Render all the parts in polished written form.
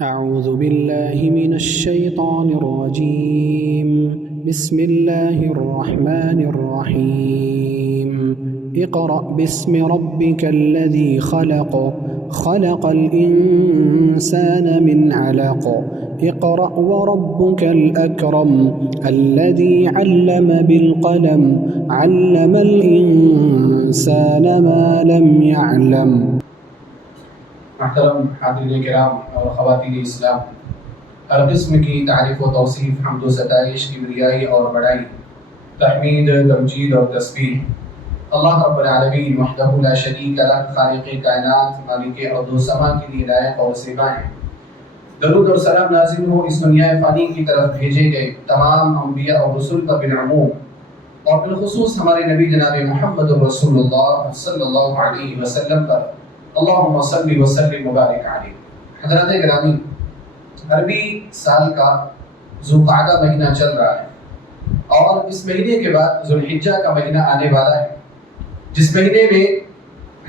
أعوذ بالله من الشيطان الرجيم. بسم الله الرحمن الرحيم. اقرأ باسم ربك الذي خلق خلق الإنسان من علق اقرأ وربك الأكرم الذي علم بالقلم علم الإنسان ما لم يعلم. محترم حاضرین کرام اور خواتین اسلام، ہر قسم کی تعریف و توصیف، حمد و ستائش، کبریائی اور بڑائی، تحمید، تمجید اور تسبیح اللہ رب العالمین وحدہ لا شریک لہ، خالق کائنات، مالک ارض و سما کے لیے لائق اور سوا ہے۔ درود اور سلام نازل ہو اس دنیا فانی کی طرف بھیجے گئے تمام انبیاء اور رسول پر بالعموم، اور بالخصوص ہمارے نبی جناب محمد رسول اللہ صلی اللہ علیہ وسلم پر، اللہم صلی وسلم مبارک علیہ۔ حضرات گرامی، عربی سال کا ذوالقعدہ مہینہ چل رہا ہے اور اس مہینے کے بعد ذوالحجہ کا مہینہ آنے والا ہے، جس مہینے میں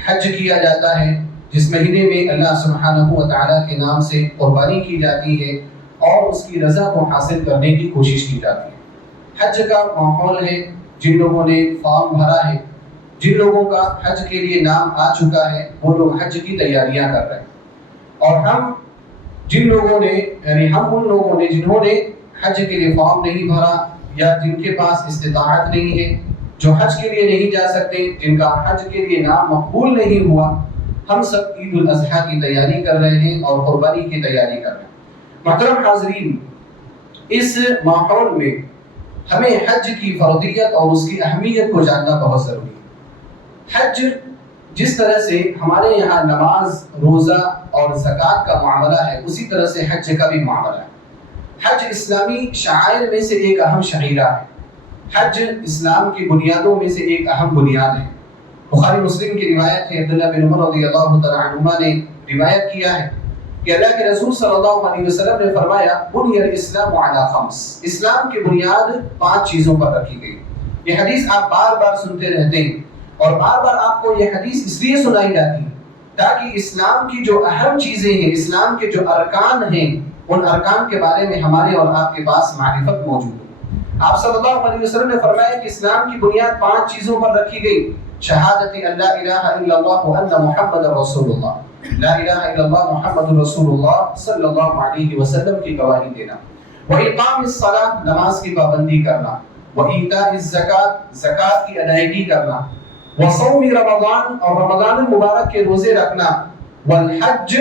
حج کیا جاتا ہے، جس مہینے میں اللہ سبحانہ و تعالیٰ کے نام سے قربانی کی جاتی ہے اور اس کی رضا کو حاصل کرنے کی کوشش کی جاتی ہے۔ حج کا ماحول ہے، جن لوگوں نے فارم بھرا ہے، جن لوگوں کا حج کے لیے نام آ چکا ہے، وہ لوگ حج کی تیاریاں کر رہے ہیں، اور ہم ان لوگوں نے جنہوں نے حج کے لیے فارم نہیں بھرا یا جن کے پاس استطاعت نہیں ہے، جو حج کے لیے نہیں جا سکتے، جن کا حج کے لیے نام مقبول نہیں ہوا، ہم سب عید الاضحیٰ کی تیاری کر رہے ہیں اور قربانی کی تیاری کر رہے ہیں۔ محترم حاضرین، اس ماحول میں ہمیں حج کی فرضیت اور اس کی اہمیت کو جاننا بہت ضروری ہے۔ حج جس طرح سے ہمارے یہاں نماز، روزہ اور زکوٰۃ کا معاملہ ہے، اسی طرح سے حج کا بھی معاملہ ہے۔ حج اسلامی شعائر میں سے ایک اہم شعیرہ ہے۔ حج اسلام کی بنیادوں میں سے ایک اہم بنیاد ہے۔ بخاری مسلم کی روایت ہے، عبداللہ بن عمر رضی اللہ تعالیٰ عنہما نے روایت کیا ہے کہ اللہ کے رسول صلی اللہ علیہ وسلم نے فرمایا، بنی الاسلام علی خمس، اسلام کی بنیاد 5 چیزوں پر رکھی گئی۔ یہ حدیث آپ بار بار سنتے رہتے ہیں، اور بار بار آپ کو یہ حدیث اس لیے سنائی جاتی ہے تاکہ اسلام کی جو اہم چیزیں ہیں، اسلام کے جو ارکان ہیں، ان ارکان کے بارے میں ہمارے اور آپ کے پاس معرفت موجود ہے۔ آپ صلی اللہ علیہ وسلم نے فرمایا کہ اسلام کی بنیاد 5 چیزوں پر رکھی گئی: شہادت ان لا الہ الا اللہ وان محمد رسول اللہ، لا الہ الا اللہ محمد رسول اللہ صلی اللہ علیہ وسلم کی گواہی دینا، واقام الصلاۃ، نماز کی پابندی کرنا، وایتاء الزکوٰۃ، زکوٰۃ کی ادائیگی کرنا، وصوم رمضان، اور رمضان المبارک کے روزے رکھنا، والحج،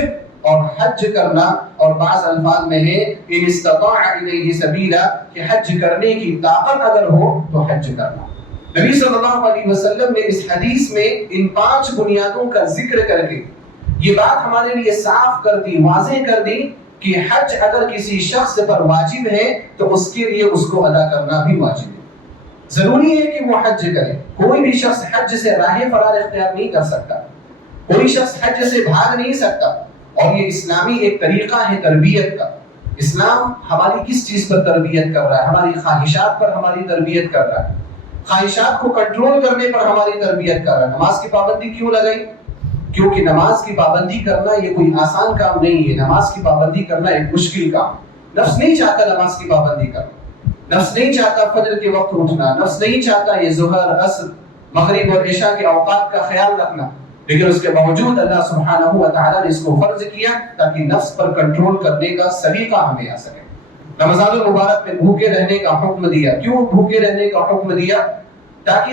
اور حج کرنا، اور بعض الفاظ میں ہے ان استطاع الیہ سبیلا، کہ حج کرنے کی طاقت اگر ہو تو حج کرنا۔ نبی صلی اللہ علیہ وسلم نے اس حدیث میں ان 5 بنیادوں کا ذکر کر کے یہ بات ہمارے لیے صاف کر دی، واضح کر دی کہ حج اگر کسی شخص پر واجب ہے تو اس کے لیے اس کو ادا کرنا بھی واجب ہے۔ ضروری ہے کہ وہ حج کرے۔ کوئی بھی شخص حج سے راہ فرار اختیار نہیں کر سکتا، کوئی شخص حج سے بھاگ نہیں سکتا، اور یہ اسلامی ایک طریقہ ہے تربیت کا۔ اسلام ہماری کس چیز پر تربیت کر رہا ہے؟ ہماری خواہشات پر ہماری تربیت کر رہا ہے، خواہشات کو کنٹرول کرنے پر ہماری تربیت کر رہا ہے۔ نماز کی پابندی کیوں لگائی؟ کیونکہ نماز کی پابندی کرنا یہ کوئی آسان کام نہیں ہے، نماز کی پابندی کرنا ایک مشکل کام۔ نفس نہیں چاہتا نماز کی پابندی کرنا، نفس نہیں چاہتا فجر کے وقت اٹھنا، نفس نہیں چاہتا یہ ظہر، عصر، مغرب اور عشاء کے اوقات کا خیال رکھنا، لیکن اس کے باوجود اللہ سبحانہ و تعالیٰ نے اس کو فرض کیا تاکہ نفس پر کنٹرول کرنے کا سلیقہ ہمیں آ سکے۔ رمضان المبارک میں بھوکے رہنے کا حکم دیا۔ کیوں بھوکے رہنے کا حکم دیا؟ تاکہ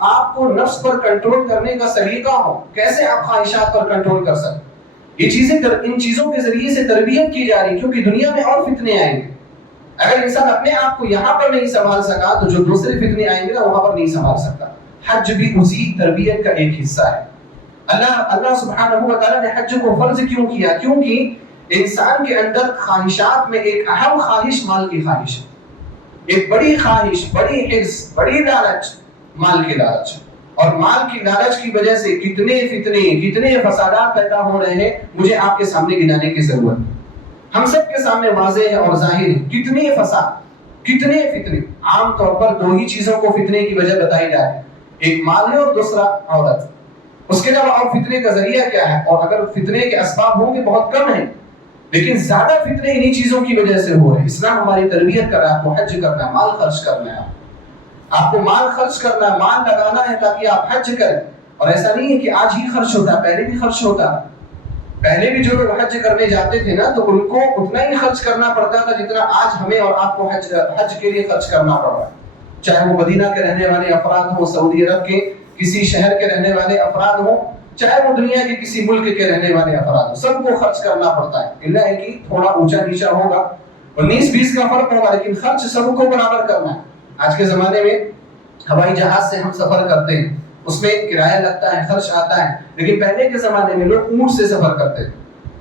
آپ کو نفس پر کنٹرول کرنے کا سلیقہ ہو، کیسے آپ خواہشات پر کنٹرول کر سکتے۔ یہ چیزیں ان چیزوں کے ذریعے سے تربیت کی جا رہی، کیونکہ دنیا میں اور فتنے آئیں گے۔ اگر انسان اپنے آپ کو یہاں پر نہیں سنبھال سکا تو جو دوسرے فتنے آئیں گے نا، وہاں پر نہیں سنبھال سکتا۔ حج بھی اسی تربیت کا ایک حصہ ہے۔ اللہ سبحانہ و تعالیٰ نے حج کو فرض کیوں کیا؟ کیونکہ انسان کے اندر خواہشات میں ایک اہم خواہش مال کی خواہش ہے، ایک بڑی خواہش، بڑی حرص، بڑی لالچ، مال کی لالچ، اور مال کی لالچ کی وجہ سے کتنے فتنے، کتنے فسادات پیدا ہو رہے ہیں، مجھے آپ کے سامنے گنانے کی ضرورت ہے۔ ہم سب کے سامنے واضح ہے اور ظاہر ہے کتنے فساد، کتنے فتنے۔ عام طور پر 2 ہی چیزوں کو فتنے کی وجہ بتائی جاتی ہے، ایک مال ہے اور دوسرا عورت۔ اس کے علاوہ اور فتنے کا ذریعہ کیا ہے؟ اور اگر فتنے کے اسباب ہوں گے بہت کم ہیں، لیکن زیادہ فتنے انہی چیزوں کی وجہ سے ہو رہے ہیں۔ اسلام ہماری تربیت کر رہا ہے، آپ کو حج کرنا ہے، مال خرچ کرنا ہے، آپ کو مال خرچ کرنا ہے، مال لگانا ہے تاکہ آپ حج کریں۔ اور ایسا نہیں ہے کہ آج ہی خرچ ہوتا ہے، پہلے بھی خرچ ہوتا ہے۔ پہلے بھی جو لوگ حج کرنے جاتے تھے نا تو ان کو اتنا ہی خرچ کرنا پڑتا تھا جتنا آج ہمیں اور آپ کو حج کے لیے خرچ کرنا پڑ رہا ہے۔ چاہے وہ مدینہ کے رہنے والے افراد ہوں، سعودی عرب کے کسی شہر کے رہنے والے افراد ہوں، چاہے وہ دنیا کے کسی ملک کے رہنے والے افراد ہوں، سب کو خرچ کرنا پڑتا ہے۔ اللہ ہے کہ تھوڑا اونچا نیچا ہوگا، 19-20 کا فرق ہوگا، لیکن خرچ سب کو برابر کرنا ہے۔ آج کے زمانے میں ہوائی جہاز سے ہم سفر کرتے ہیں، اس میں کرایہ لگتا ہے، خرچ آتا ہے، لیکن پہلے کے زمانے میں لوگ اونٹ سے سفر کرتے تھے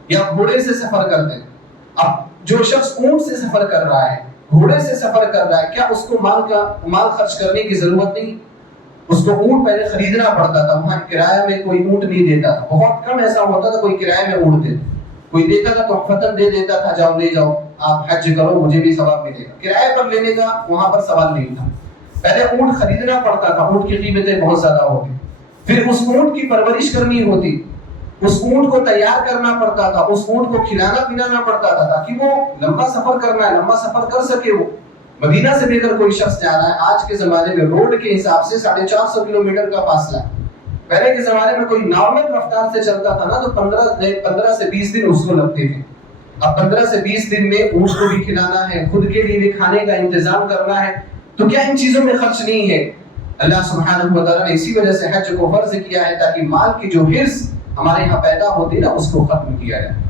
یا گھوڑے سے سفر کرتے تھے۔ اب جو شخص اونٹ سے سفر کر رہا ہے، گھوڑے سے سفر کر رہا ہے، کیا اس کو مال خرچ کرنے کی ضرورت نہیں؟ اس کو اونٹ پہلے خریدنا پڑتا تھا، وہاں کرایہ میں کوئی اونٹ نہیں دیتا تھا، بہت کم ایسا ہوتا تھا کوئی کرایہ میں اونٹ دیتا، کوئی دیتا تھا تو فتن دے دیتا تھا، جاؤ لے جاؤ آپ حج کرو مجھے بھی ثواب ملے گا۔ کرایہ پر لینے کا وہاں پر سوال نہیں تھا، پہلے اونٹ خریدنا پڑتا تھا، اونٹ کی قیمتیں بہت زیادہ ہوتی، پھر اس اونٹ کی پرورش کرنی ہوتی، اس اونٹ کو تیار کرنا پڑتا تھا، اس اونٹ کو کھلانا پلانا پڑتا تھا تاکہ وہ لمبا سفر کرنا ہے، لمبا سفر کر سکے۔ وہ مدینہ سے لے کر کوئی شخص جا رہا ہے، آج کے زمانے میں روڈ کے حساب سے 450 کلومیٹر کا فاصلہ ہے۔ پہلے کے زمانے میں کوئی نارمل رفتار سے چلتا تھا نا تو 15 سے 20 دن اس کو لگتے تھے۔ اب 15 سے 20 دن میں اونٹ کو بھی کھلانا ہے، خود کے لیے بھی کھانے کا انتظام کرنا ہے، تو کیا ان چیزوں میں خرچ نہیں ہے؟ اللہ سبحانہ و تعالیٰ نے اسی وجہ سے حج کو فرض کیا ہے تاکہ مال کی جو حرص ہمارے یہاں پیدا ہوتی نا اس کو ختم کیا جائے۔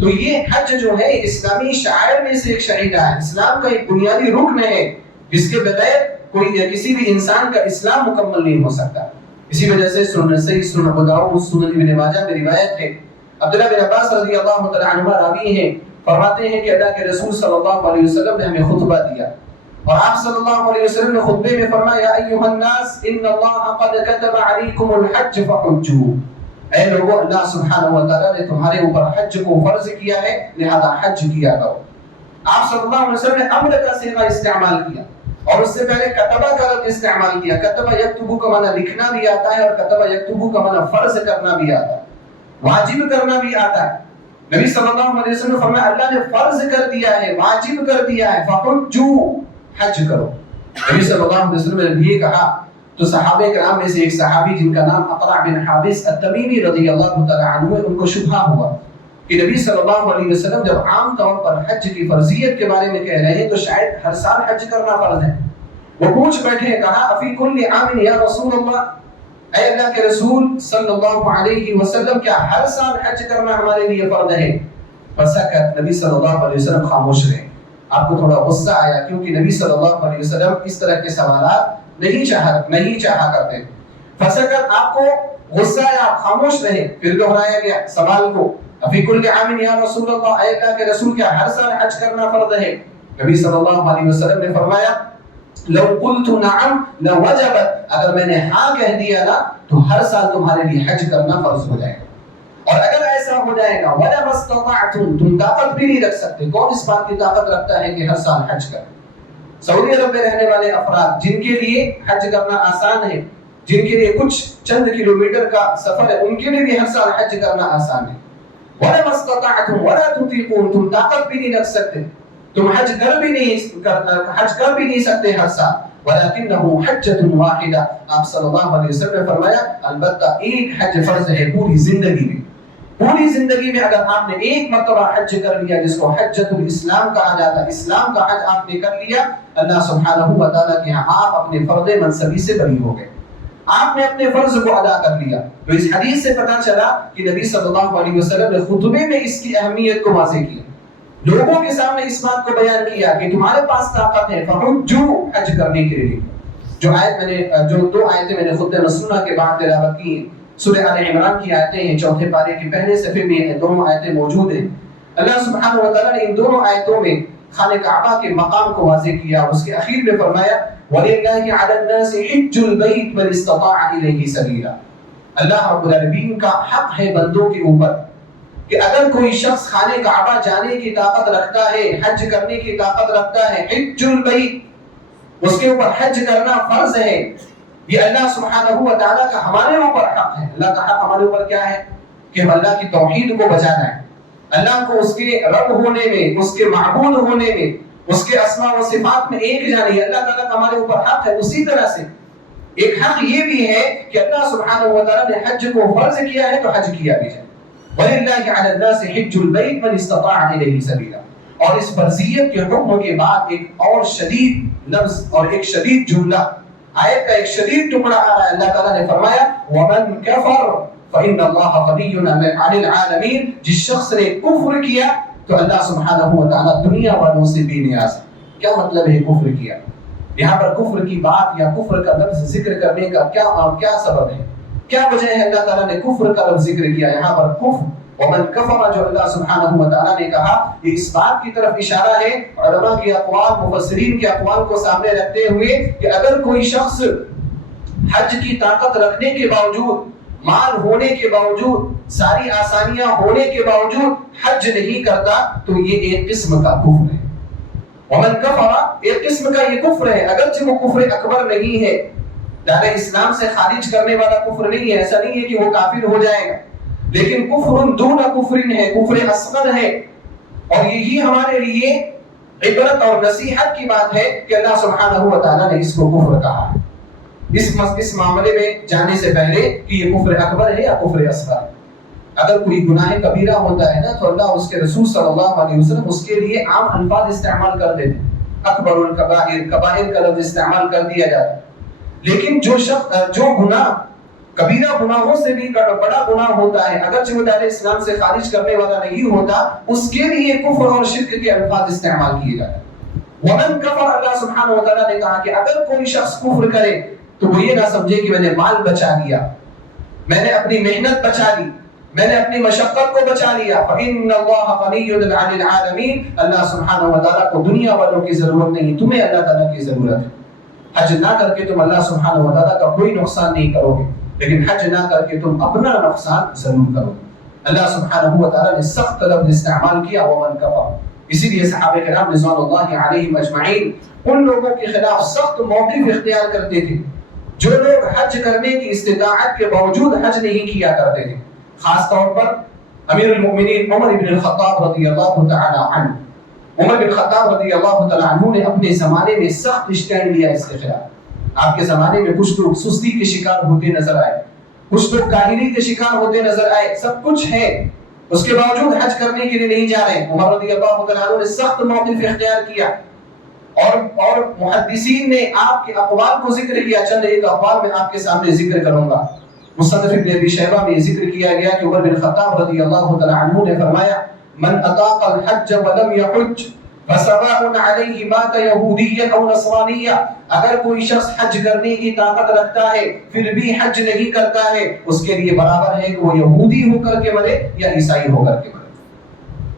تو یہ حج جو ہے اسلامی شعائر میں سے ایک شعیرہ ہے، اسلام کا ایک بنیادی رکن ہے جس کے بغیر کوئی کسی بھی انسان کا اسلام مکمل نہیں ہو سکتا۔ اسی وجہ سے سنن ابو داؤد، سنن ابن ماجہ میں روایت ہے، عبداللہ بن عباس رضی اللہ تعالی عنہما راوی ہیں، فرماتے ہیں کہ اللہ کے رسول صلی اللہ علیہ وسلم نے ہمیں خطبہ دیا اور آپ صلی اللہ علیہ وسلم نے خطبے میں فرمایا یا ایھا الناس ان اللہ قد كتب علیکم الحج فحجوا، اے لوگو اللہ سبحانہ و تعالیٰ نے تمہارے اوپر حج کو فرض کیا ہے لہذا حج کیا کرو۔ آپ صلی اللہ علیہ وسلم نے امر کا صیغہ استعمال کیا اور اس سے پہلے کتبہ کا لفظ استعمال کیا۔ کتبہ یکتبو کا معنی لکھنا بھی آتا ہے اور کتبہ یکتبو کا معنی فرض کرنا بھی آتا ہے، واجب کرنا بھی آتا ہے۔ نبی صلی اللہ علیہ وسلم نے فرمایا اللہ نے فرض کر دیا ہے، واجب کر دیا ہے، فحجوا، حج کرو۔ نبی صلی اللہ علیہ وسلم نے یہ کہا تو صحابہ کرام میں سے ایک صحابی جن کا نام اقرع بن حابس التمیمی رضی اللہ تعالی عنہ ہے، ان کو شبہ ہوا کہ نبی صلی اللہ علیہ وسلم جب عام طور پر حج کی فرضیت کے بارے میں کہہ رہے ہیں تو شاید ہر سال حج کرنا فرض ہے۔ وہ پوچھ بیٹھے، کہا افی کل عام یا رسول اللہ، اے اللہ کے رسول صلی اللہ علیہ وسلم کیا ہر سال حج کرنا ہمارے لیے فرض ہے؟ فسکت، نبی صلی اللہ علیہ وسلم خاموش رہے۔ آپ کو تھوڑا غصہ آیا کیونکہ نبی صلی اللہ علیہ وسلم اس طرح کے سوالات نہیں چاہا کرتے۔ فسکت، آپ کو غصہ آیا، آپ خاموش رہے۔ پھر دہرایا گیا سوال کو، افی کل عام یا رسول اللہ، اے اللہ کے رسول کیا ہر سال حج کرنا فرض ہے؟ نبی صلی اللہ علیہ وسلم نے فرمایا لو قلت نعم لوجبت، اگر میں نے ہاں کہہ دیا نا تو ہر سال تمہارے لیے حج کرنا فرض ہو جائے گا، اور اگر ایسا ہو جائے گا وَلَمَا اسْتَطَعْتُمْ، تم طاقت بھی نہیں رکھ سکتے۔ کون اس بات کی طاقت رکھتا ہے کہ ہر سال حج کرے؟ سعودی عرب میں رہنے والے افراد جن کے لیے حج کرنا آسان ہے، جن کے لیے کچھ چند کلومیٹر کا سفر ہے، ان کے لیے بھی ہر سال حج کرنا آسان ہے۔ وَلَمَا اسْتَطَعْتُمْ وَلَا تُطِيقُونَ، تم طاقت بھی نہیں رکھ سکتے، تم حج کر بھی نہیں سکتے ہر سال۔ وَلَكِنَّهُ حَجَّةٌ وَاحِدَةٌ، آپ صلی اللہ علیہ وسلم نے فرمایا البتہ ایک حج فرض ہے پوری زندگی میں۔ پوری زندگی میں اگر آپ نے ایک مرتبہ حج کر لیا جس کو حجۃ الاسلام کہا جاتا ہے، اسلام کا حج آپ نے کر لیا، اللہ سبحانہ و تعالیٰ کے ہاں آپ اپنے فرض منصبی سے بری ہو گئے، آپ نے اپنے فرض کو ادا کر لیا۔ تو اس حدیث سے پتہ چلا کہ نبی صلی اللہ علیہ وسلم نے خطبے میں اس کی اہمیت کو واضح کیا، لوگوں کے سامنے اس بات کو بیان کیا کہ تمہارے پاس طاقت ہے فحجوا، حج کرنے کے لیے۔ جو دو آیتیں میں نے خطبہ مسنونہ کے بعد تلاوت کی ہیں، سورہ آل عمران کی آیتیں ہیں، چوتھے پارے کی پہلے صفحے میں دونوں آیتیں موجود ہیں۔ اللہ سبحانہ و تعالیٰ نے ان دونوں آیتوں میں خانہ کعبہ کے مقام کو واضح کیا، اس کے اخیر میں فرمایا وَلِلَّهِ عَلَى النَّاسِ حِجُّ الْبَيْتِ مَنِ اسْتَطَاعَ إِلَيْهِ سَبِيلًا، اللہ رب العالمین کا حق ہے بندوں کے اوپر کہ اگر کوئی شخص خانہ کعبہ جانے کی طاقت رکھتا ہے، حج کرنے کی طاقت رکھتا ہے، حج البیت، اس کے اوپر حج کرنا فرض ہے۔ یہ اللہ سبحانہ و تعالیٰ کا ہمارے اوپر حق ہے۔ اللہ کا حق ہمارے اوپر کیا ہے کہ ہم اللہ کی توحید کو بجانا ہے، اللہ کو اس کے رب ہونے میں، اس کے معبود ہونے میں، اس کے اسماء و صفات میں ایک جانیے، اللہ تعالیٰ کا ہمارے اوپر حق ہے۔ اسی طرح سے ایک حق یہ بھی ہے کہ اللہ سبحانہ و تعالیٰ نے حج کو فرض کیا ہے تو حج کیا بھی جائے۔ وَلِلَّهِ عَلَى النَّاسِ حِجُّ الْبَيْتِ مَنِ اسْتَطَاعَ إِلَيْهِ سَبِيلًا۔ اور اس فرضیت کے حکم کے بعد ایک اور شدید لفظ اور ایک شدید جملہ، آیت کا ایک شدید ٹکڑا آ رہا ہے۔ اللہ تعالیٰ نے فرمایا وَمَنْ كَفَرَ فَإِنَّ اللَّهَ غَنِيٌّ عَنِ الْعَالَمِينَ۔ جس شخص نے کفر کیا تو اللہ سبحانہ و تعالیٰ دنیا والوں سے بے نیاز ہے۔ کیا مطلب ہے کفر کیا؟ یہاں پر کفر کی بات یا کفر کا لفظ ذکر کرنے کا کیا سبب ہے، کیا وجہ ہے اللہ تعالیٰ نے کفر کا لفظ ذکر کیا؟ یہاں پر کفر ومن کفر جو اللہ سبحانہ و تعالیٰ نے کہا، یہ اس بات کی طرف اشارہ ہے، علماء کی اقوال، مفسرین کے اقوال کو سامنے رکھتے ہوئے، کہ اگر کوئی شخص حج کی طاقت رکھنے کے باوجود، مال ہونے کے باوجود، ساری آسانیاں ہونے کے باوجود حج نہیں کرتا تو یہ ایک قسم کا کفر ہے۔ ومن کفر ایک قسم کا یہ کفر ہے، اگرچہ وہ کفر اکبر نہیں ہے، دار اسلام سے خارج کرنے والا کفر نہیں ہے، ایسا نہیں ہے کہ وہ کافر ہو جائے گا، لیکن کفر دون کفر ہے، کفر اصغر ہے۔ اور یہی ہمارے لیے عبرت اور نصیحت کی بات ہے کہ اللہ سبحانہ و تعالیٰ نے اس کو کفر کہا ہے، اس معاملے میں جانے سے پہلے کہ یہ کفر اکبر ہے یا کفر اصغر ہے۔ اگر کوئی گناہ کبیرہ ہوتا ہے نا تو اللہ اس کے رسول صلی اللہ علیہ وسلم اس کے لیے عام الفاظ استعمال کر دیتے، اکبر الکبائر، کبائر کا لفظ استعمال کر دیا جاتا ہے۔ لیکن جو گناہ کبیرہ گناہوں سے بھی بڑا گناہ ہوتا ہے، اگرچہ وہ دار اسلام سے خارج کرنے والا نہیں ہوتا، اس کے لیے کفر اور شرک کے الفاظ استعمال کیے جاتے ہیں۔ ومن کفر، اللہ سبحانہ و تعالیٰ نے کہا کہ اگر کوئی شخص کفر کرے تو وہ یہ نہ سمجھے کہ میں نے مال بچا لیا، میں نے اپنی محنت بچا لی، میں نے اپنی مشقت کو بچا لیا۔ فَإِنَّ اللَّهَ غَنِيٌّ عَنِ الْعَالَمِينَ، اللہ سبحانہ و تعالیٰ کو دنیا والوں کی ضرورت نہیں، تمہیں اللہ تعالیٰ کی ضرورت ہے۔ حج نہ کر کے تم اللہ سبحانہ و تعالیٰ کا کوئی نقصان نہیں کرو گے، لیکن حج نہ کر کے تم اپنا نقصان ضرور کرو گے۔ اللہ سبحانہ و تعالیٰ نے سخت لفظ استعمال کیا ومن کفر، اسی لیے صحابہ کرام رضوان اللہ علیہم اجمعین ان لوگوں کے خلاف سخت موقف اختیار کرتے تھے جو لوگ حج کرنے کی استطاعت کے باوجود حج نہیں کیا کرتے تھے۔ خاص طور پر امیر المؤمنین عمر بن الخطاب رضی اللہ تعالی عنہ، عمر بن الخطاب رضی اللہ تعالی عنہ نے اپنے زمانے میں سخت اسٹینڈ لیا اس کے خلاف۔ آپ کے زمانے میں کچھ لوگ سستی کے شکار ہوتے نظر آئے، کچھ لوگ کاہلی کے شکار ہوتے نظر آئے، سب کچھ ہے، اس کے باوجود حج کرنے کے لیے نہیں جا رہے۔ عمر رضی اللہ تعالی عنہ نے سخت موقف اختیار کیا، اور محدثین نے آپ کے اقوال کو ذکر کیا۔ چند ایک اقوال میں آپ کے سامنے ذکر کروں گا۔ مصنف ابن ابی شیبہ میں ذکر کیا گیا کہ عمر بن خطاب رضی اللہ تعالی عنہ نے فرمایا من اطاق الحج ولم يحج فسواء علیہ مات یہودیا او نصرانیا، اگر کوئی شخص حج کرنے کی طاقت رکھتا ہے پھر بھی حج نہیں کرتا ہے، اس کے لیے برابر ہے کہ وہ یہودی ہو کر کے مرے یا عیسائی ہو کر کے مرے،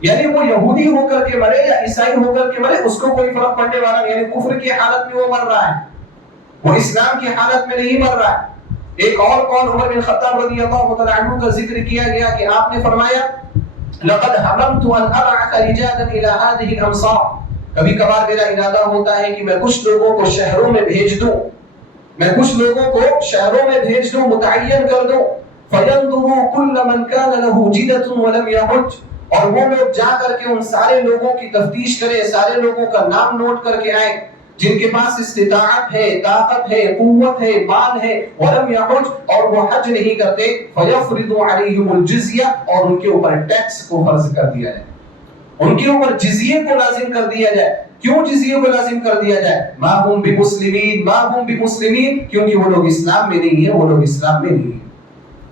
یعنی وہ یہودی ہو کر کے مرے یا عیسائی ہو کر کے مرے، اس کو کوئی فرق پڑنے والا نہیں، یعنی کفر کی حالت میں وہ مر رہا ہے، وہ اسلام کی حالت میں نہیں مر رہا ہے۔ ایک اور قول عمر بن خطاب رضی اللہ تعالی عنہ کا ذکر کیا گیا کہ آپ نے فرمایا لقد حرمت ان ابعث رجالا الى هذه الامصار، کبھی کبھار میرا ارادہ ہوتا ہے کہ میں کچھ لوگوں کو شہروں میں بھیج دوں، میں کچھ لوگوں کو شہروں میں بھیج دوں، متعین کر دوں، فينظروا كل من كان له جدة ولم يحج، اور وہ لوگ جا کر کے ان سارے لوگوں کی تفتیش کریں، سارے لوگوں کا نام نوٹ کر کے آئیں جن کے پاس استطاعت ہے، طاقت ہے، قوت ہے، مال ہے، ولم يحج، اور وہ حج نہیں کرتے، فيفرض عليهم الجزية، اور ان کے اوپر ٹیکس کو فرض کر دیا جائے، ان کے اوپر جزیے کو لازم کر دیا جائے۔ کیوں جزیے کو لازم کر دیا جائے؟ ما هم بمسلمین، ما هم بمسلمین، کیونکہ وہ لوگ اسلام میں نہیں ہیں، وہ لوگ اسلام میں نہیں ہیں۔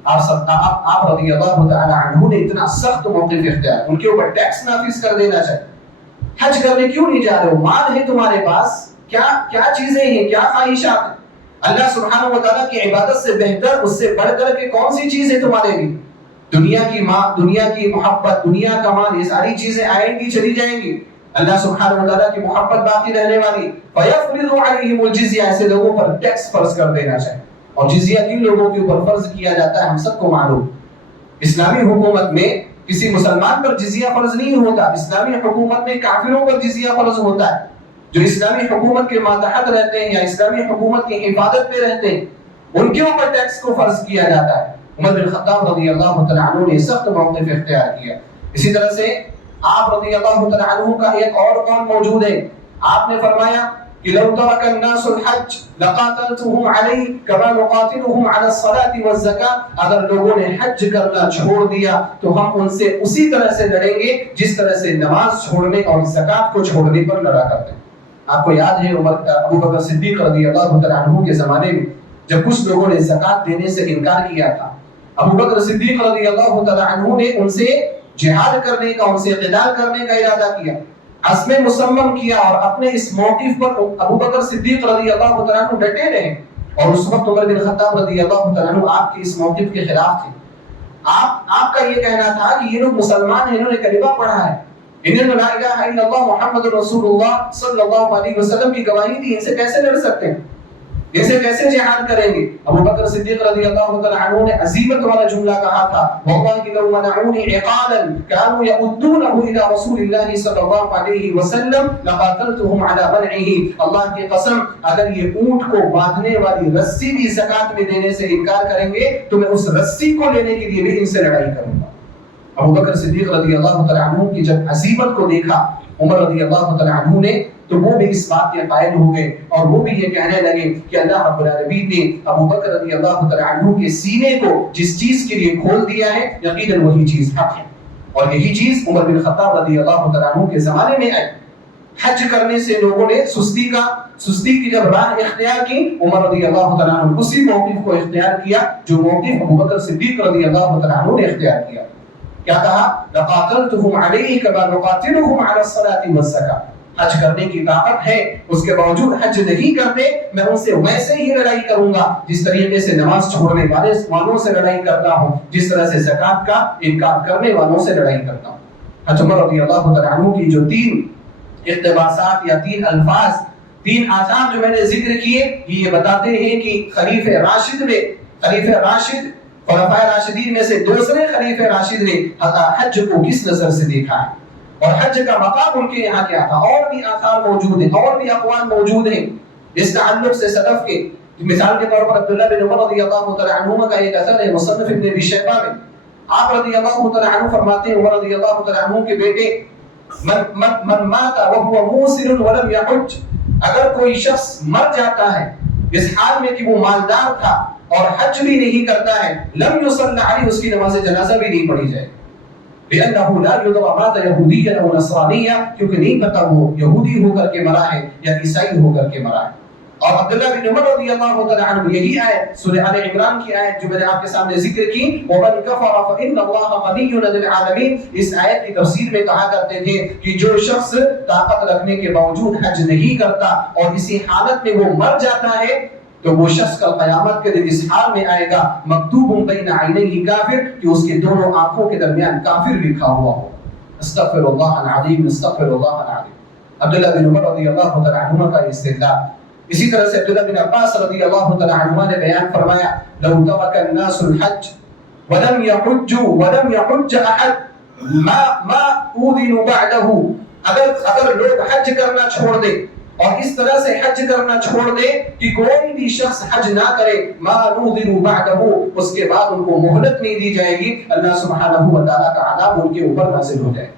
آپ رضی اللہ تعالی عنہ نے اتنا سخت موقف اختیار، ان کے اوپر ٹیکس نافذ کر دینا چاہیے۔ حج کرنے کیوں نہیں جا رہے ہو؟ مال ہے تمہارے پاس، کیا چیزیں ہیں، کیا خواہشات ہیں؟ اللہ سبحانہ و تعالیٰ کی عبادت سے بہتر، اس سے بڑھ کر کے کون سی چیز ہے تمہارے لیے؟ دنیا کی ماں، دنیا کی محبت، دنیا کا مال، یہ ساری چیزیں آئیں گی چلی جائیں گی، اللہ سبحانہ و تعالیٰ کی محبت باقی رہنے والی۔ فَيَفْرِضُ عَلَيْهِمُ الْجِزْيَةَ، ایسے لوگوں پر ٹیکس فرض کر دینا چاہیے، اور جزیہ کن لوگوں کے اوپر فرض کیا جاتا ہے ہم سب کو معلوم۔ اسلامی حکومت میں کسی مسلمان پر جزیہ فرض نہیں ہوتا، اسلامی حکومت میں کافروں پر جزیہ فرض ہوتا ہے، جو اسلامی حکومت کے ماتحت رہتے ہیں یا اسلامی حکومت کی حفاظت پہ رہتے ہیں، ان کے اوپر ٹیکس کو فرض کیا جاتا ہے۔ عمر بن خطاب رضی اللہ تعالی عنہ نے سخت موقف اختیار کیا۔ اسی طرح سے آپ رضی اللہ تعالیٰ عنہ کا ایک اور قول موجود ہے، آپ نے فرمایا کہ لو ترک الناس الحج لقاتلتهم علیہ کما نقاتلهم علی الصلاة والزکاة، اگر لوگوں نے حج کرنا چھوڑ دیا تو ہم ان سے اسی طرح سے لڑیں گے جس طرح سے نماز چھوڑنے اور زکوٰۃ کو چھوڑنے پر لڑا کرتے ہیں۔ آپ کو یاد ہے ابو بکر صدیق رضی اللہ تعالیٰ عنہ کے زمانے میں جب کچھ لوگوں نے زکوٰۃ دینے سے انکار کیا تھا، ابو بکر صدیق رضی اللہ تعالیٰ عنہ نے ان سے جہاد کرنے کا، ان سے قتال کرنے کا ارادہ کیا، عزم مصمم کیا، اور اپنے اس موقف پر ابو بکر صدیق رضی اللہ تعالیٰ عنہ ڈٹے رہے، اور اس وقت عمر بن خطاب رضی اللہ تعالیٰ عنہ آپ کے اس موقف کے خلاف تھے۔ آپ کا یہ کہنا تھا کہ یہ لوگ مسلمان ہیں، انہوں نے کلمہ پڑھا ہے، انہوں نے لا الہ الا اللہ محمد رسول اللہ صلی اللہ علیہ وسلم کی گواہی دی، ان سے کیسے لڑ سکتے ہیں، ان سے کیسے جہاد کریں گے؟ ابو بکر صدیق رضی اللہ تعالیٰ عنہ نے عزیمت والا جملہ کہا تھا، واللہ لو منعونی عقالا كانوا يؤدونه الى رسول اللہ صلی اللہ علیہ وسلم لقاتلتهم على منعه، اللہ کی قسم اگر یہ اونٹ کو باندھنے والی رسی بھی زکات میں دینے سے انکار کریں گے تو میں اس رسی کو لینے کے لیے بھی ان سے لڑائی کروں گا۔ ابو بکر صدیق رضی اللہ تعالیٰ عنہ کی جب عزیمت کو دیکھا عمر رضی اللہ تعالیٰ عنہ نے، تو وہ بھی اس بات کے قائل ہو گئے اور وہ بھی یہ کہنے لگے کہ اللہ رب العالمین نے ابو بکر رضی اللہ تعالیٰ عنہ کے سینے کو جس چیز کے لیے کھول دیا ہے یقیناً وہی چیز حق ہے، اور یہی چیز عمر بن خطاب رضی اللہ تعالیٰ عنہ کے زمانے میں آئی۔ حج کرنے سے لوگوں نے سستی کی جب راہ اختیار کی، عمر رضی اللہ تعالیٰ عنہ اسی موقف کو اختیار کیا جو موقف ابو بکر صدیق رضی اللہ تعالیٰ عنہ نے اختیار کیا۔ کیا کہا؟ لقاتلتهم علیہ کما نقاتلهم علی الصلاة والزکاة، حج کرنے کی طاقت ہے اس کے باوجود حج نہیں کرتے، میں ان سے ویسے ہی لڑائی کروں گا جس طریقے سے نماز چھوڑنے والوں سے لڑائی کرتا ہوں، جس طرح سے زکوٰۃ کا انکار کرنے والوں سے لڑائی کرتا ہوں۔ حضرت عمر رضی اللہ تعالیٰ عنہ کی جو 3 اقتباسات یا 3 الفاظ، 3 آثار جو میں نے ذکر کیے، یہ بتاتے ہیں کہ خلیفہ راشد خلفائے راشدین میں سے دوسرے خلیفہ راشد نے حج کو کس نظر سے دیکھا ہے اور حج کا مقام ان کے یہاں کیا تھا۔ اور بھی آثار موجود ہیں، اور بھی اقوال موجود ہیں اس تعلق سے سلف کے۔ مثال کے طور پر عبداللہ بن عمر رضی اللہ تعالیٰ عنہ کا ایک اثر ہے مصنف ابن ابی شیبہ میں، آپ رضی اللہ تعالیٰ عنہ فرماتے ہیں، عمر رضی اللہ تعالیٰ عنہ کے بیٹے من مات وهو موسر ولم يحج، اگر کوئی شخص مر جاتا ہے اس حال میں کہ وہ مالدار تھا اور حج بھی نہیں کرتا ہے، لم يصلى علیہ، اس کی نماز جنازہ بھی نہیں پڑھی جائے، لأنه لا يدرى مات يهوديا أو نصرانيا، کیونکہ نہیں پتا وہ یہودی ہو کر کے مرا ہے یا عیسائی ہو کر کے مرا ہے۔ اور عبداللہ بن عمر رضی اللہ تعالیٰ عنہ یہی آیت سورہ آل عمران کی آیت جو میں نے آپ کے سامنے ذکر کی، وَمَنْ كَفَرَ فَإِنَّ اللَّهَ غَنِيٌّ عَنِ الْعَالَمِينَ، اس آیت کی تفسیر میں کہا کرتے تھے کہ جو شخص طاقت رکھنے کے باوجود حج نہیں کرتا اور اسی حالت میں وہ مر جاتا ہے تو وہ شخص کل قیامت کے دن اس حال میں آئے گا مکتوب بین عینیہ کافر، کہ اس کے دونوں آنکھوں کے درمیان کافر لکھا ہوا ہو۔ استغفر اللہ العظیم، استغفر اللہ العظیم۔ عبداللہ بن عمر رضی اللہ تعالیٰ عنہ کا استدلال۔ اسی طرح سے عبداللہ بن عباس رضی اللہ تعالیٰ عنہ نے بیان فرمایا، لو ترک الناس الحج ولم يحج احد ما اذن بعده، اگر لوگ حج کرنا چھوڑ دے اور اس طرح سے حج کرنا چھوڑ دے کہ کوئی بھی شخص حج نہ کرے، ما نذروا بعده، اس کے بعد ان کو مہلت نہیں دی جائے گی، اللہ سبحانہ و تعالیٰ کا عذاب ان کے اوپر نازل ہو جائے۔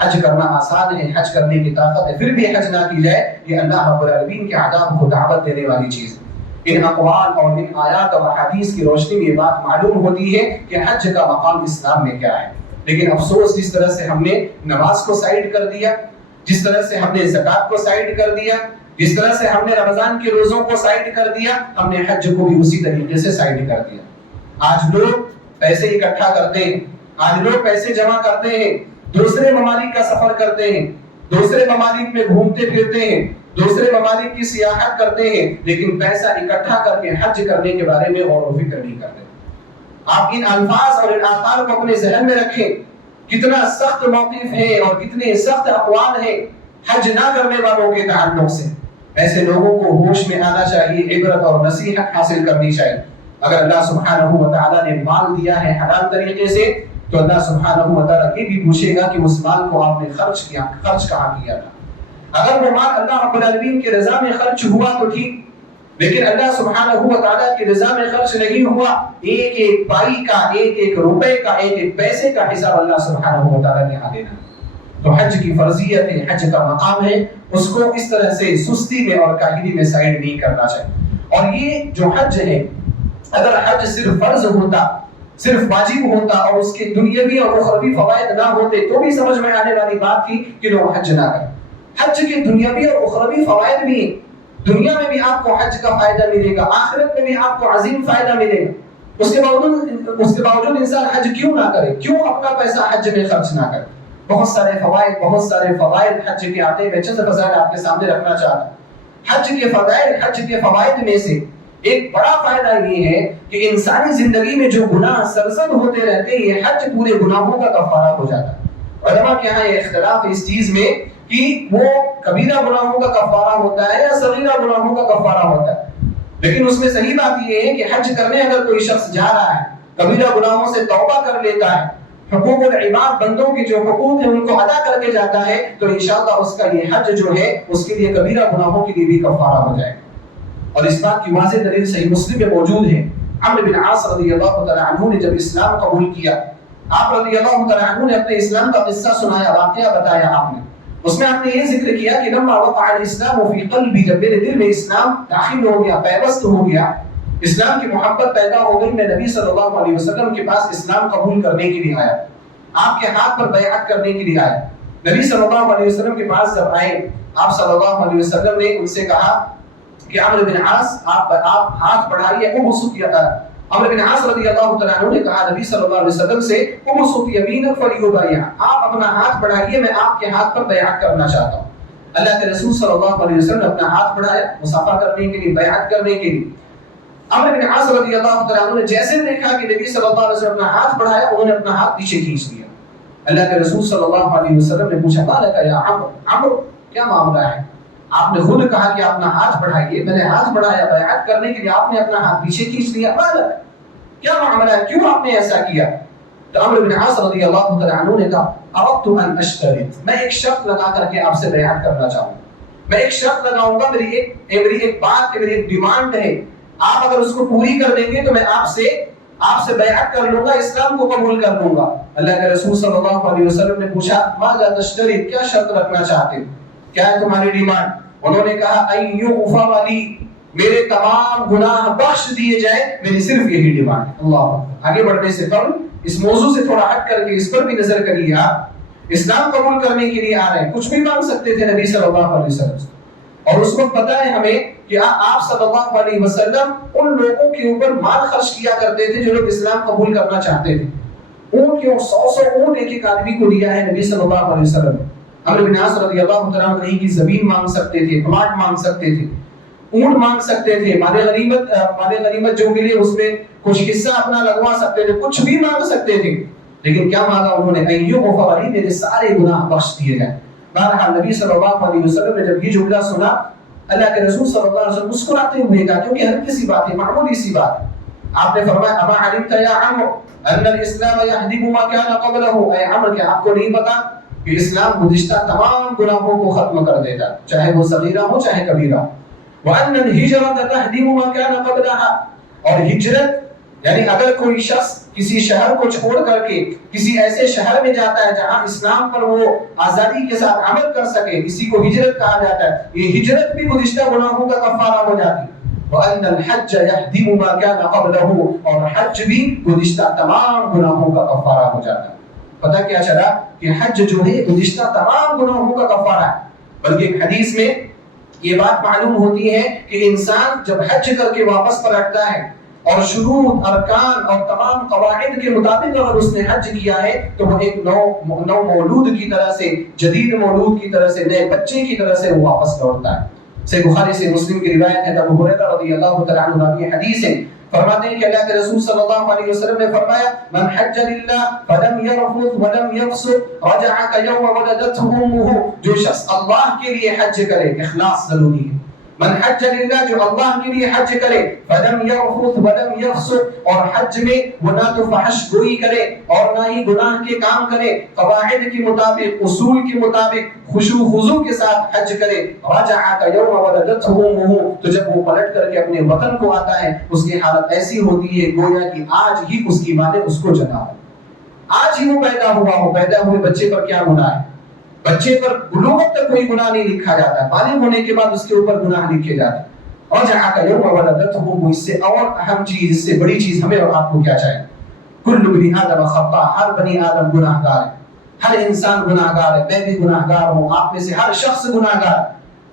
حج کرنا آسان ہے، حج کرنے کی طاقت ہے، پھر بھی حج نہ کی جائے، یہ اللہ رب العالمین کے عذاب کو دعوت دینے والی چیز ہے۔ ان اقوال اور ان آیات اور حدیث کی روشنی میں یہ بات معلوم ہوتی ہے کہ حج کا مقام اسلام میں کیا ہے۔ لیکن افسوس جس طرح سے ہم نے نماز کو سائیڈ کر دیا، جس طرح سے ہم نے زکوٰۃ کو سائیڈ کر دیا، جس طرح سے ہم نے رمضان کے روزوں کو سائیڈ کر دیا، ہم نے حج کو بھی اسی طریقے سے سائیڈ کر دیا۔ آج لوگ پیسے اکٹھا کرتے ہیں، آج لوگ پیسے جمع کرتے ہیں، دوسرے ممالک کا سفر کرتے ہیں، دوسرے ممالک میں گھومتے پھرتے ہیں، دوسرے ممالک کی سیاحت کرتے ہیں، لیکن پیسہ اکٹھا کر کے حج کرنے کے بارے میں غور و فکر نہیں کرتے۔ آپ ان الفاظ اور ان آثار کو اپنے ذہن میں رکھیں، کتنا سخت موقف ہے اور کتنے سخت اقوال ہیں حج نہ کرنے والوں کے تعلق سے۔ ایسے لوگوں کو ہوش میں آنا چاہیے، عبرت اور نصیحت حاصل کرنی چاہیے۔ اگر اللہ سبحانہ و تعالیٰ نے مال دیا ہے حلال طریقے سے تو اللہ سبحانہ و تعالیٰ یہ بھی پوچھے گا کہ اس مال کو آپ نے خرچ کہاں کیا تھا۔ اگر وہ مال اللہ رب العالمین کی رضا میں خرچ ہوا تو ٹھیک، لیکن اللہ سبحانہ و تعالیٰ کی رضا میں خرچ نہیں ہوا، ایک ایک پائی کا، ایک ایک روپے کا، ایک ایک پیسے کا حساب اللہ سبحانہ و تعالیٰ نے یہاں دینا۔ تو حج کی فرضیت ہے، حج کا مقام ہے، اس کو اس طرح سے سستی میں اور کاہلی میں سائڈ نہیں کرنا چاہیے۔ اور یہ جو حج ہے، اگر حج صرف فرض ہوتا، صرف واجب ہوتا اور اس کے دنیاوی اور اخروی فوائد نہ ہوتے تو بھی سمجھ میں آنے والی بات تھی کہ لوگ حج نہ کریں۔ حج کے دنیاوی اور اخروی فوائد بھی ہیں، دنیا میں بھی آپ کو حج کا فائدہ ملے گا، آخرت میں بھی آپ کو عظیم فائدہ ملے گا۔ اس کے باوجود انسان حج کیوں نہ کرے، کیوں اپنا پیسہ حج میں خرچ نہ کرے؟ بہت سارے فوائد حج کے آتے ہیں، میں چند فضائل آپ کے سامنے رکھنا چاہتا ہوں۔ حج کے فوائد میں سے ایک بڑا فائدہ یہ ہے کہ انسانی زندگی میں جو گناہ سرزد ہوتے رہتے ہیں، یہ حج پورے گناہوں کا کفارہ ہو جاتا ہے۔ علماء کے ہاں یہ اختلاف ہے اس چیز میں کہ وہ کبیرہ گناہوں کا کفارہ ہوتا ہے یا صغیرہ گناہوں کا کفارہ ہوتا ہے، لیکن اس میں صحیح بات یہ ہے کہ حج کرنے اگر کوئی شخص جا رہا ہے، کبیرہ گناہوں سے توبہ کر لیتا ہے، حقوق العباد بندوں کے جو حقوق ہیں ان کو ادا کر کے جاتا ہے، تو انشاءاللہ اس کا یہ حج جو ہے اس کے لیے کبیرہ گناہوں کے لیے بھی کفارہ ہو جائے گا۔ اور اس بات کی واضح دلیل صحیح مسلم میں موجود ہے۔ عمرو بن عاص رضی اللہ تعالی عنہ نے جب اسلام قبول کیا، آپ رضی اللہ تعالی عنہ نے اپنے اسلام کا قصہ سنایا، واقعہ بتایا آپ نے۔ اس میں آپ نے یہ ذکر کیا کہ لما وقع الاسلام فی قلبی، جب میرے دل میں اسلام داخل ہو گیا، پیوست ہو گیا، اسلام کی محبت پیدا ہو گئی، میں نبی صلی اللہ علیہ وسلم کے پاس اسلام قبول کرنے کے لیے آیا، آپ کے ہاتھ پر بیعت کرنے کے لیے آیا۔ نبی صلی اللہ علیہ وسلم کے پاس جب آئے، آپ صلی اللہ علیہ وسلم نے ان سے کہا کہ عمرو بن عاص آپ ہاتھ بڑھائیے، عمرو بن عاص رضی اللہ تعالیٰ عنہ نے کہا نبی صلی اللہ علیہ وسلم سے، ابسط یمینک فلیبایع، آپ اپنا ہاتھ بڑھائیے، میں آپ کے ہاتھ پر بیعت کرنا چاہتا ہوں۔ اللہ کے رسول صلی اللہ علیہ وسلم نے اپنا ہاتھ بڑھایا مصافحہ کرنے کے لیے، بیعت کرنے کے لیے۔ عمرو بن عاص رضی اللہ تعالیٰ عنہ نے جیسے دیکھا کہ نبی صلی اللہ علیہ وسلم نے اپنا ہاتھ بڑھایا، انہوں نے اپنا ہاتھ پیچھے کھینچ لیا۔ اللہ کے رسول صلی اللہ علیہ وسلم نے پوچھا، ما لک یا عمرو، عمرو کیا معاملہ ہے؟ آپ نے خود کہا کہ اپنا ہاتھ بڑھائیے، میں نے ہاتھ بڑھایا بیعت کرنے کے لیے، آپ نے اپنا ہاتھ پیچھے کھینچ لیا، مالک کیا معاملہ ہے، کیوں آپ نے ایسا کیا؟ تو عمرو بن عاص رضی اللہ تعالیٰ عنہ نے کہا، اردت ان اشترط، میں ایک شرط لگا کر کے آپ سے بیعت کرنا چاہوں گا، میں ایک شرط لگاؤں گا، میری ایک بات ہے، میری ایک ڈیمانڈ ہے، آپ اگر اس کو پوری کر دیں گے تو میں آپ سے بیعت کر لوں گا، اسلام کو قبول کر لوں گا۔ اللہ کے رسول صلی اللہ علیہ وسلم نے پوچھا، ماذا تشترط، کیا شرط رکھنا چاہتے، کیا ہے تمہاری ڈیمانڈ؟ انہوں نے کہا، ان یغفر لی، میرے تمام گناہ بخش دیے جائیں، میری صرف یہی ڈیمانڈ ہے۔ اللہ، آگے بڑھنے سے قبل اس موضوع سے تھوڑا ہٹ کر کے اس پر بھی نظر کریے۔ آپ اسلام قبول کرنے کے لیے آ رہے ہیں، کچھ بھی مانگ سکتے تھے نبی صلی اللہ علیہ وسلم سے، اور اس وقت پتہ ہے ہمیں کہ آپ صلی اللہ علیہ وسلم ان لوگوں کے اوپر مال خرچ کیا کرتے تھے جو لوگ اسلام قبول کرنا چاہتے تھے۔ اونٹ کے 100 اونٹ ایک ایک آدمی کو دیا ہے نبی صلی اللہ علیہ وسلم۔ عمرو بن عاص رضی اللہ تعالیٰ عنہ کہیں کی زمین مانگ سکتے تھے، پلاٹ مانگ سکتے تھے، اونٹ مانگ سکتے تھے، مال غنیمت جو ملے اس میں کچھ حصہ اپنا لگوا سکتے تھے، کچھ بھی مانگ سکتے تھے، لیکن کیا مانگا انہوں نے؟ ان یغفر لی، میرے سارے گناہ بخش دیے جائیں۔ بہرحال نبی صلی اللہ علیہ وسلم نے جب یہ جملہ سنا، اللہ کے رسول صلی اللہ علیہ وسلم مسکراتے ہوئے کہا، کیونکہ ہلکی سی بات ہے، معمولی سی بات ہے، آپ نے فرمایا، اما علمت یا عمرو ان الاسلام يهدم ما كان قبله، اے عمرو کیا آپ کو نہیں پتا کہ اسلام گزشتہ تمام گناہوں کو ختم کر دیتا، چاہے وہ صغیرہ ہو چاہے کبیرہ، وان الهجرة تهدم ما كان قبلها، اور ہجرت یعنی اگر کوئی شخص کسی شہر کو چھوڑ کر کے کسی ایسے شہر میں جاتا ہے جہاں اسلام پر وہ آزادی کے ساتھ عمل کر سکے، اسی کو ہجرت کہا جاتا ہے، یہ ہجرت بھی گزشتہ گناہوں کا کفارہ ہو جاتی ہے۔ وَأَنَّ الْحَجَّ يَهْدِمُ مَا كَانَ قَبْلَهُ، اور حج بھی گزشتہ تمام گناہوں کا کفارہ ہو جاتا ہے۔ پتہ کیا چلا کہ حج جو ہے گزشتہ تمام گناہوں کا کفارہ ہے، بلکہ ایک حدیث میں یہ بات معلوم ہوتی ہے کہ انسان جب حج کر کے واپس پلٹتا ہے اور شروط، ارکان اور تمام قواعد کے مطابق اگر اس نے حج کیا ہے تو وہ ایک نو مولود کی طرح سے، جدید مولود کی طرح سے، نئے بچے کی طرح سے وہ واپس لوٹتا ہے۔ صحیح بخاری سے مسلم کی روایت ہے، ابو ہریرہ رضی اللہ تعالی عنہ کی حدیث ہے، فرماتے ہیں کہ اللہ کے رسول صلی اللہ علیہ وسلم نے فرمایا، من حج للہ فلم يرفث ولم يفسق رجع كيوم ولدته امه، جو شخص اللہ کے لیے حج کرے، اخلاص ضروری ہے، من حج للہ، جو اللہ کے لیے حج کرے، فلم یرفث ولم یفسق، اور حج میں وہ نہ تو فحش گوئی کرے اور نہ ہی گناہ کے کام کرے، قواعد کے مطابق، اصول کے مطابق خشوع خضوع کے ساتھ حج کرے، رجع کیوم ولدتہ امہ، تو جب وہ پلٹ کر کے اپنے وطن کو آتا ہے اس کی حالت ایسی ہوتی ہے گویا کہ آج ہی اس کی ماں نے اس کو جنا ہو، آج ہی وہ پیدا ہوا ہو۔ پیدا ہوئے بچے پر کیا گناہ ہے؟ بچے پر بلوغت تک کوئی گناہ نہیں لکھا جاتا ہے، بالغ ہونے کے بعد اس کے اوپر گناہ لکھے جاتے ہیں۔ اور جہاں کا یوم ولدتہ امہ، اس سے اور اہم چیز، اس سے بڑی چیز ہمیں اور آپ کو کیا چاہیے؟ کل بنی آدم خطاء، ہر بنی آدم گناہ گار ہے، ہر انسان گناہ گار ہے، میں بھی گناہ گار ہوں، آپ میں سے ہر شخص گناہ گار ہے۔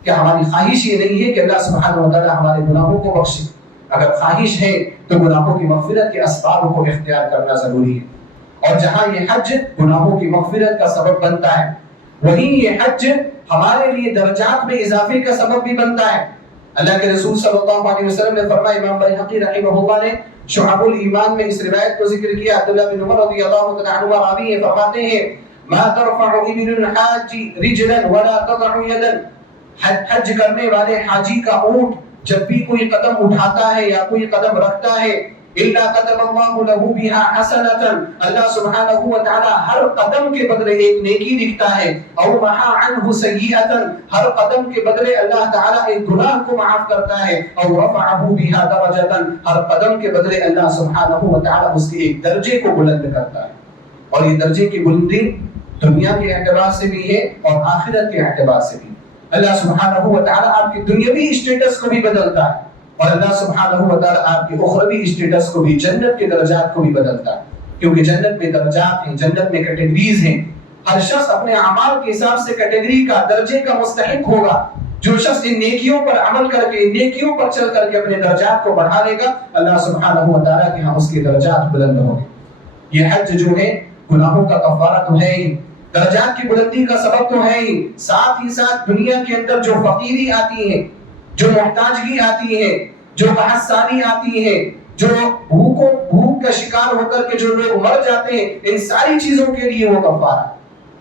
کیا ہماری خواہش یہ نہیں ہے کہ اللہ سبحانہ و تعالی ہمارے گناہوں کو بخشے؟ اگر خواہش ہے تو گناہوں کی مغفرت کے اسباب کو اختیار کرنا ضروری ہے، اور جہاں یہ حج گناہوں کی مغفرت کا سبب بنتا ہے، وہیں یہ حج ہمارے لیے درجات میں اضافے کا سبب بھی بنتا ہے۔ اللہ کے رسول صلی اللہ علیہ وسلم نے فرمایا، امام بیہقی رحمہ اللہ نے شعب الایمان میں اس روایت کو ذکر کیا، عبداللہ بن عمر رضی اللہ تعالی عنہ راوی فرماتے ہیں، ما ترفع ابل الحاج رجلا ولا تضع يدا، حج کرنے والے حاجی کا اونٹ جب بھی کوئی قدم اٹھاتا ہے یا کوئی قدم رکھتا ہے، الا كتب الله له بها حسنة، اللہ سبحانہ و تعالی ہر قدم کے بدلے ایک نیکی لکھتا ہے، او محا عنه سیئة، ہر قدم کے بدلے اللہ تعالی ایک گناہ کو معاف کرتا ہے، او رفعه بها درجة، ہر قدم کے بدلے اللہ سبحانہ و تعالی اس کے ایک درجے کو بلند کرتا ہے۔ اور یہ درجے کی بلندی دنیا کے اعتبار سے بھی ہے اور آخرت کے اعتبار سے بھی۔ اللہ سبحانہ و تعالی آپ کی دنیاوی اسٹیٹس کو بھی بدلتا ہے، اور اللہ سبحانہ و تعالی آپ کی اخروی اسٹیٹس کو بھی، جنت کے درجات کو بھی بدلتا ہے، کیونکہ جنت میں درجات ہیں، جنت میں کیٹیگریز ہیں، ہر شخص اپنے اعمال کے حساب سے کیٹیگری کا، درجے کا مستحق ہوگا۔ جو شخص ان نیکیوں پر عمل کر کے، ان نیکیوں پر چل کر کے اپنے درجات کو بڑھا لے گا، اللہ سبحانہ و تعالی کے ہاں اس کے درجات بلند ہوں گے۔ یہ حج جو ہے گناہوں کا کفارہ تو ہے ہی، درجات کی بلندی کا سبب تو ہے ہی، ساتھ ہی ساتھ دنیا کے اندر جو فقیری آتی ہے، جو محتاجگی آتی ہے، جو بحثانی آتی ہے، جو بھوک کا شکار ہو کر کے جو لوگ مر جاتے ہیں، ان ساری چیزوں کے لیے وہ کفارہ،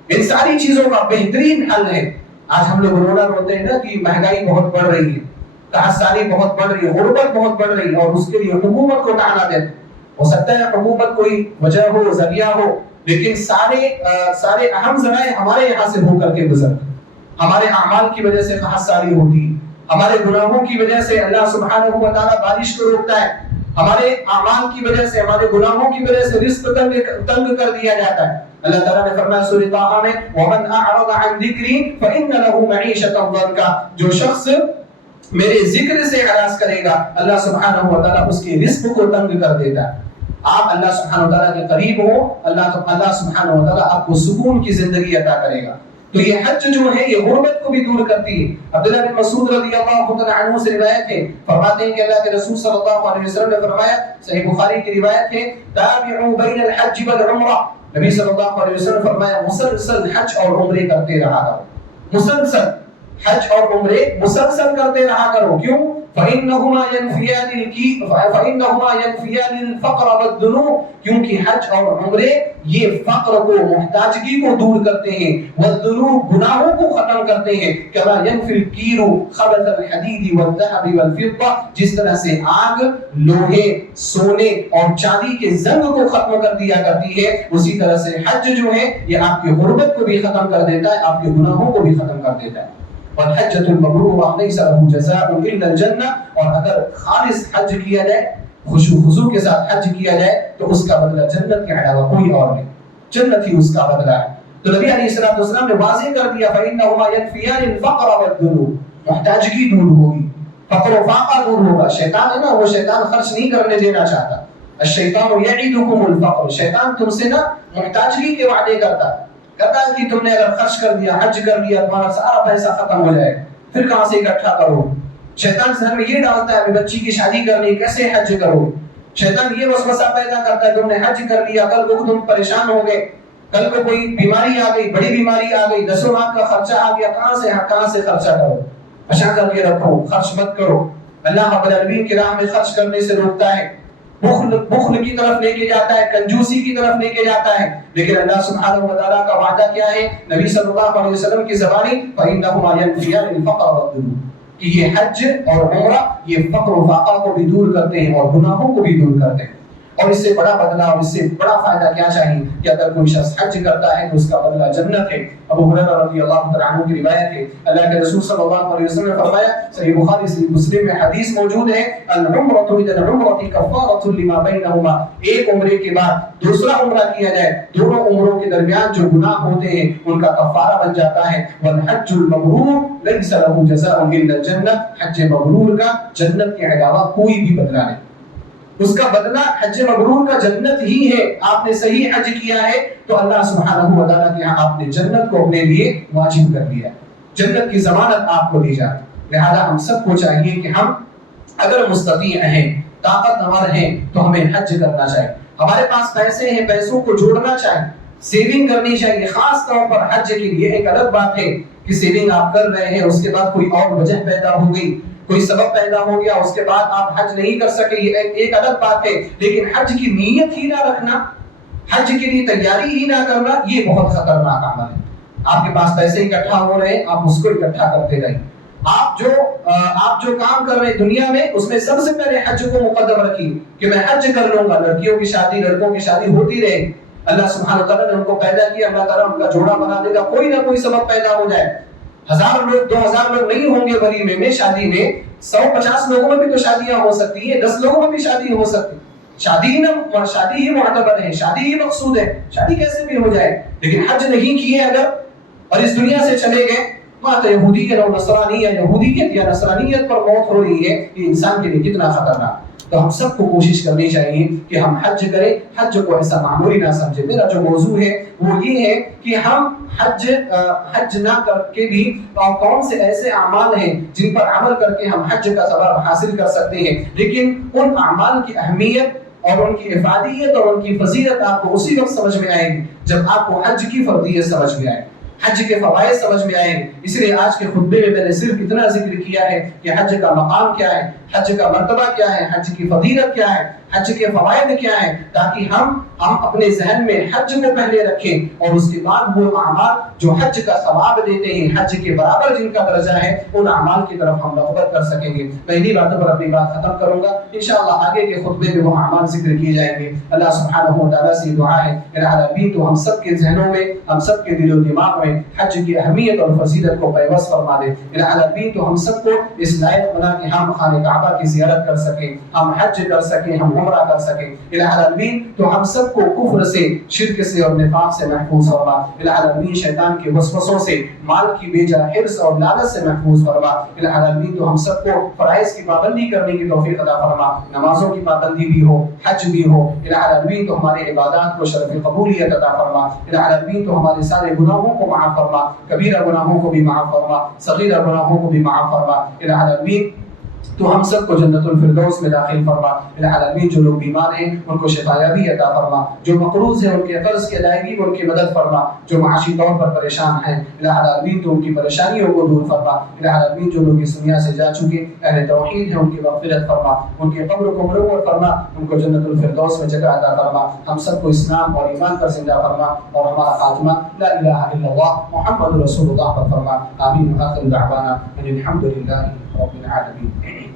ان ساری چیزوں کا بہترین حل ہے۔ آج ہم لوگ رونا روتے ہیں نا کہ مہنگائی بہت بڑھ رہی ہے، بحثانی بہت بڑھ رہی ہے، غربت بہت بڑھ رہی ہے، اور اس کے لیے حکومت کو ٹانا دیتے ہیں۔ ہو سکتا ہے حکومت کوئی وجہ ہو، ذریعہ ہو، لیکن سارے اہم ذرائع ہمارے یہاں سے ہو کر کے گزرتے ہیں۔ ہمارے اعمال کی وجہ سے قحط سالی ہوتی ہے، ہمارے گناہوں کی وجہ سے اللہ سبحانہ و تعالی بارش کو روکتا ہے، ہمارے اعمال کی وجہ سے، ہمارے گناہوں کی وجہ سے رزق تنگ کر دیا جاتا ہے۔ اللہ تعالیٰ نے فرمایا سورہ طٰہٰ میں، وَمَنْ أَعْرَضَ عَنْ ذِكْرِي فَإِنَّ لَهُ مَعِيشَةً ضَنْكًا، جو شخص میرے ذکر سے اعراض کرے گا، اللہ سبحانہ و تعالیٰ اس کے رزق کو تنگ کر دیتا ہے۔ آپ اللہ سبحانہ و تعالیٰ کے قریب ہو، اللہ سبحانہ و تعالیٰ آپ کو سکون کی زندگی عطا کرے گا۔ تو یہ حج جو ہے یہ غربت کو بھی دور کرتی ہے۔ عبداللہ بن مسعود رضی اللہ تعالیٰ عنہ سے روایت ہے، فرماتے ہیں کہ اللہ کے رسول صلی اللہ علیہ وسلم نے فرمایا، صحیح بخاری کی روایت ہے، تابعوا بین الحج والعمرہ، نبی صلی اللہ علیہ وسلم فرمایا مسلسل حج اور عمرے کرتے رہا کرو، مسلسل حج اور عمرے مسلسل کرتے رہا کرو۔ کیوں؟ فَإِنَّهُمَا يَنْفِيَانِ الْفَقْرَ وَالذُّنُوبَ، کیونکہ حج اور عمرے یہ فقر کو، محتاجگی کو دور کرتے ہیں، والذنوب گناہوں کو ختم کرتے ہیں، كَمَا يَنْفِي الْكِيرُ خَبَثَ الْحَدِيدِ وَالذَّهَبِ وَالْفِضَّةِ، جس طرح سے آگ لوہے، سونے اور چاندی کے زنگ کو ختم کر دیا کرتی ہے، اسی طرح سے حج جو ہے یہ آپ کی غربت کو بھی ختم کر دیتا ہے، آپ کے گناہوں کو بھی ختم کر دیتا ہے۔ والحجۃ المبرورہ لیس لہ جزاء الا الجنہ، اور اگر خالص حج کیا جائے، خشوع خضوع کے ساتھ حج کیا جائے تو اس کا بدلہ جنت کے علاوہ کوئی اور نہیں، جنت ہی اس کا بدلہ ہے۔ تو نبی علیہ الصلوۃ والسلام نے واضح کر دیا فإنہما ينفیان الفقر والذنوب، محتاجگی دور ہوگی، فقر و فاقہ دور ہوگا۔ شیطان ہے نا، وہ شیطان خرچ نہیں کرنے دینا چاہتا، الشیطان یعدکم الفقر، شیطان تم سے نا محتاجگی کے وعدے کرتا ہے کہ تم نے اگر خرچ کر دیا، حج کر لیا، تمہارا سارا پیسہ ختم ہو جائے، پھر کہاں سے اکٹھا کرو۔ شیطان ذہن میں یہ ڈالتا ہے ابھی بچی کی شادی کرنی، کیسے حج کرو۔ شیطان یہ وسوسہ پیدا کرتا ہے، تم نے حج کر لیا، کل کو تم پریشان ہو گئے، کل کو کوئی بیماری آ گئی، بڑی بیماری آ گئی، 10 لاکھ کا خرچہ آ گیا، کہاں سے خرچہ کرو، بچا کر کے رکھو، خرچ مت کرو۔ اللہ رب العالمین کی راہ میں خرچ کرنے سے روکتا ہے، بخل کی طرف لے کے جاتا ہے، کنجوسی کی طرف لے کے جاتا ہے، لیکن اللہ سبحانہ و تعالیٰ کا وعدہ کیا ہے؟ نبی صلی اللہ علیہ وسلم کی زبانی فَإِنَّهُمَا يَنْفِيَانِ الْفَقْرَ وَالذُّنُوبَ، کہ یہ حج اور عمرہ یہ فقر و فاقہ کو بھی دور کرتے ہیں اور گناہوں کو بھی دور کرتے ہیں. اور اس سے بڑا بدلہ اور اس سے بڑا فائدہ کیا چاہیے کہ اگر کوئی شخص حج کرتا ہے تو اس کا بدلہ جنت ہے. ابو ہریرہ رضی اللہ تعالیٰ عنہ کی روایت ہے, اللہ کے رسول صلی اللہ علیہ وسلم نے فرمایا, صحیح بخاری صحیح مسلم میں حدیث موجود ہے, العمرۃ اذا العمرۃ کفارۃ لما بینہما, ایک عمرے کے بعد دوسرا عمرہ کیا جائے, دونوں عمروں کے درمیان جو گناہ ہوتے ہیں ان کا کفارہ بن جاتا ہے. والحج المبرور لیس له جزاء الا الجنہ, حج مبرور کا جنت کے علاوہ کوئی بھی بدلہ نہیں, اس کا بدلہ حج مبرور کا جنت ہی ہے. آپ نے صحیح حج کیا ہے تو اللہ سبحانہ و تعالیٰ کے یہاں آپ نے جنت کو اپنے لیے واجب کر دیا, جنت کی ضمانت آپ کو دی جاتی. لہذا ہم سب کو چاہیے کہ ہم اگر مستطیع ہیں, طاقتور ہیں, تو ہمیں حج کرنا چاہیے. ہمارے پاس پیسے ہیں, پیسوں کو جوڑنا چاہیے, سیونگ کرنی چاہیے. خاص طور پر حج کے لیے ایک الگ بات ہے کہ سیونگ آپ کر رہے ہیں, اس کے بعد کوئی اور وجہ پیدا ہو گئی, کوئی سبب پیدا ہو گیا, اس کے بعد آپ حج نہیں کر سکے, یہ ایک الگ بات ہے. لیکن حج کی نیت ہی نہ رکھنا, حج کے لیے تیاری ہی نہ کرنا, یہ بہت خطرناک عمل ہے. آپ کے پاس پیسے اکٹھا ہو رہے ہیں, آپ اس کو اکٹھا کرتے رہیں. آپ جو کام کر رہے ہیں دنیا میں, اس میں سب سے پہلے حج کو مقدم رکھیے کہ میں حج کر لوں گا. لڑکیوں کی شادی, لڑکوں کی شادی ہوتی رہے, اللہ سبحانہ تعالیٰ نے ان کو پیدا کیا, اللہ تعالیٰ ان کا جوڑا بنا دے گا, کوئی نہ کوئی سبب پیدا ہو جائے. 1000 لوگ 2000 لوگ نہیں ہوں گے ولیمے میں, شادی میں 150 لوگوں میں بھی تو شادیاں ہو سکتی ہیں, 10 لوگوں میں بھی شادی ہو سکتی. شادی ہی معتبر ہے, شادی ہی مقصود ہے, شادی کیسے بھی ہو جائے. لیکن حج نہیں کیے اگر اور اس دنیا سے چلے گئے, بات یہودیت اور نصرانی یا یہودیت یا نصرانیت پر موت ہو رہی ہے, یہ انسان کے لیے کتنا خطرناک. تو ہم سب کو کوشش کرنی چاہیے کہ ہم حج کریں, حج کو ایسا معمولی نہ سمجھیں. میرا جو موضوع ہے وہ یہ ہے کہ ہم حج نہ کر کے بھی کون سے ایسے اعمال ہیں جن پر عمل کر کے ہم حج کا ثواب حاصل کر سکتے ہیں. لیکن ان اعمال کی اہمیت اور ان کی افادیت اور ان کی فضیلت آپ کو اسی وقت سمجھ میں آئے گی جب آپ کو حج کی فرضیت سمجھ میں آئے, حج کے فوائد سمجھ میں آئیں. اس لیے آج کے خطبے میں نے صرف اتنا ذکر کیا ہے کہ حج کا مقام کیا ہے, حج کا مرتبہ کیا ہے, حج کی فضیلت کیا ہے, حج کے فوائد کیا ہیں, تاکہ ہم اپنے ذہن میں حج کو پہلے رکھیں اور اس کے بعد وہ اعمال جو حج کا ثواب دیتے ہیں, حج کے برابر جن کا درجہ ہے, ان اعمال کی طرف ہم رغبت کر سکیں گے. پہلی باتوں پر اپنی بات ختم کروں گا, انشاءاللہ آگے کے خطبے میں وہ اعمال ذکر کیے جائیں گے. اللہ سبحانہ و تعالیٰ سے دعا ہے کہ العالمین تو ہم سب کے ذہنوں میں, ہم سب کے دل و دماغ میں حج کی اہمیت اور فضیلت کو پیوست فرما دے. العالمین تو ہم سب کو اس لائق بنا کہ ہم خانہ کعبہ کی زیارت کر سکیں, ہم حج کر سکیں, ہم عمرہ کر سکیں. العالمین تو ہم سب کو کفر سے, شرک سے اور نفاق سے محفوظ فرما. العالمین شیطان کے وسوسوں سے, مال کی بے جا حرص اور لالچ سے محفوظ فرما. العالمین تو ہم سب کو فرائض کی پابندی کرنے کی توفیق عطا فرما, نمازوں کی پابندی بھی ہو, حج بھی ہو. العالمین تو ہمارے عبادات کو شرف قبولیت عطا فرما. العالمین تو ہمارے سارے گناہوں کو معاف فرما, کبیرہ گناہوں کو بھی معاف فرما, صغیرہ گناہوں کو بھی معاف فرما. العالمین تو ہم سب کو جنت الفردوس میں داخل فرما. العالمین جو لوگ بیمار ہیں ان کو شفایابی عطا فرما, جو مقروض ہیں ان کے قرض کی ادائیگی میں ان کی مدد فرما, جو معاشی طور پر پریشان ہیں العالمین تو ان کی پریشانیوں کو دور فرما. العالمین جو لوگ اس دنیا سے جا چکے اہل توحید ہیں ان کی مغفرت فرما, ان کے قبر کو منور فرما, ان کو جنت الفردوس میں جگہ عطا فرما. ہم سب کو اسلام اور ایمان پر زندہ فرما اور ہمارا خاتمہ لا الہ الا اللہ محمد رسول اللہ پر فرما. آمین. آخر دعوانا الحمد للہ رب العالمین.